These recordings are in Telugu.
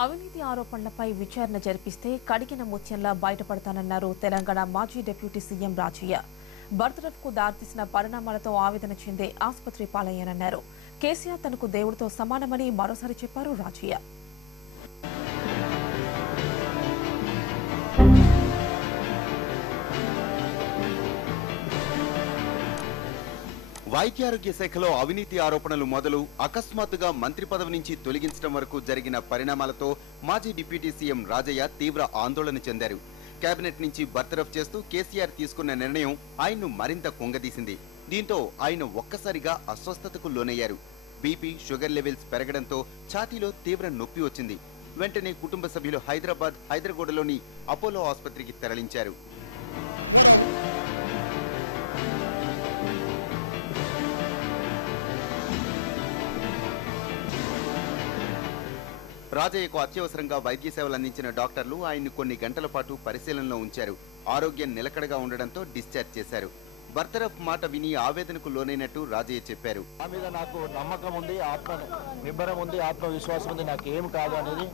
అవినీతి ఆరోపణలపై విచారణ జరిపిస్తే కడిగిన ముత్యంలా బయటపడతానన్నారు తెలంగాణ మాజీ డిప్యూటీ సీఎం రాజయ్య. బర్తరఫ్కు దారితీసిన పరిణామాలతో ఆవేదన చెందే ఆసుపత్రి పాలయ్యానన్నారు. కేసీఆర్ తనకు దేవుడితో సమానమని మరోసారి చెప్పారు రాజయ్య. వైద్యారోగ్య శాఖలో అవినీతి ఆరోపణలు మొదలు అకస్మాత్తుగా మంత్రి పదవి నుంచి తొలగించడం వరకు జరిగిన పరిణామాలతో మాజీ డిప్యూటీ సీఎం రాజయ్య తీవ్ర ఆందోళన చెందారు. కేబినెట్ నుంచి బర్తరఫ్ చేస్తూ కేసీఆర్ తీసుకున్న నిర్ణయం ఆయన్ను మరింత కుంగదీసింది. దీంతో ఆయన ఒక్కసారిగా అస్వస్థతకు లోనయ్యారు. బీపీ, షుగర్ లెవెల్స్ పెరగడంతో ఛాతీలో తీవ్ర నొప్పి వచ్చింది. వెంటనే కుటుంబ సభ్యులు హైదరాబాద్లోని అపోలో ఆసుపత్రికి తరలించారు. రాజయ్యకు అత్యవసరంగా వైద్య సేవలు అందించిన డాక్టర్లు ఆయన్ని కొన్ని గంటల పాటు పరిశీలనలో ఉంచారు. ఆరోగ్యం నిలకడగా ఉండడంతో డిశ్చార్జ్ చేశారు. బర్తరఫ్ మాట విని ఆవేదనకు లోనైనట్టు రాజయ్య చెప్పారు. నా మీద నాకు నమ్మకం ఉంది, ఆత్మ నిబ్బరం ఉంది, ఆత్మవిశ్వాసం ఉంది, నాకు ఏం కాదు అనేది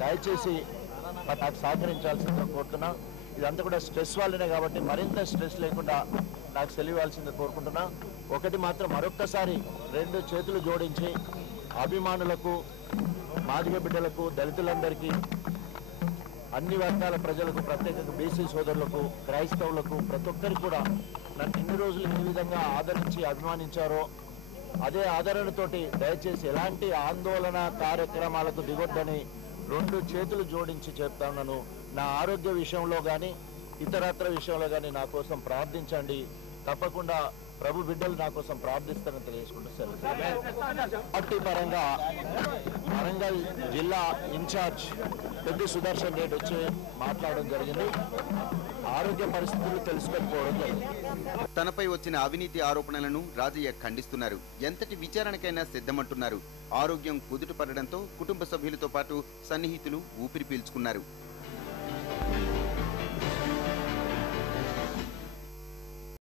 దయచేసి నాకు సహకరించాల్సిందిగా కోరుతున్నా. ఇదంతా కూడా స్ట్రెస్ వల్లనే కాబట్టి మరింత స్ట్రెస్ లేకుండా నాకు సెలవివ్వాల్సిందిగా కోరుకుంటున్నా. ఒకటి మాత్రం మరొక్కసారి రెండు చేతులు జోడించి అభిమానులకు, మాదిగ బిడ్డలకు, దళితులందరికీ, అన్ని వర్గాల ప్రజలకు, ప్రత్యేకంగా బీసీ సోదరులకు, క్రైస్తవులకు, ప్రతి ఒక్కరికి కూడా నన్ను ఇన్ని రోజులు ఏ విధంగా ఆదరించి అభిమానించారో అదే ఆదరణతోటి దయచేసి ఎలాంటి ఆందోళన కార్యక్రమాలకు దిగొద్దని రెండు చేతులు జోడించి చెప్తాను. నా ఆరోగ్య విషయంలో కానీ ఇతరత్ర విషయంలో కానీ నా కోసం ప్రార్థించండి. తప్పకుండా ప్రభు బిడ్డలు నా కోసం ప్రార్థిస్తారని తెలియజేసుకుంటూ పార్టీ పరంగా వరంగల్ జిల్లా ఇన్ఛార్జ్ పెద్ద సుదర్శన్ రెడ్డి వచ్చి మాట్లాడడం జరిగింది. ఆరోగ్య పరిస్థితులు తెలుసుకొని జరిగింది. తనపై వచ్చిన అవినీతి ఆరోపణలను రాజయ్య ఖండిస్తున్నారు. ఎంతటి విచారణకైనా సిద్ధమంటున్నారు. ఆరోగ్యం కుదుటపడడంతో కుటుంబ సభ్యులతో పాటు సన్నిహితులు ఊపిరి పీల్చుకున్నారు.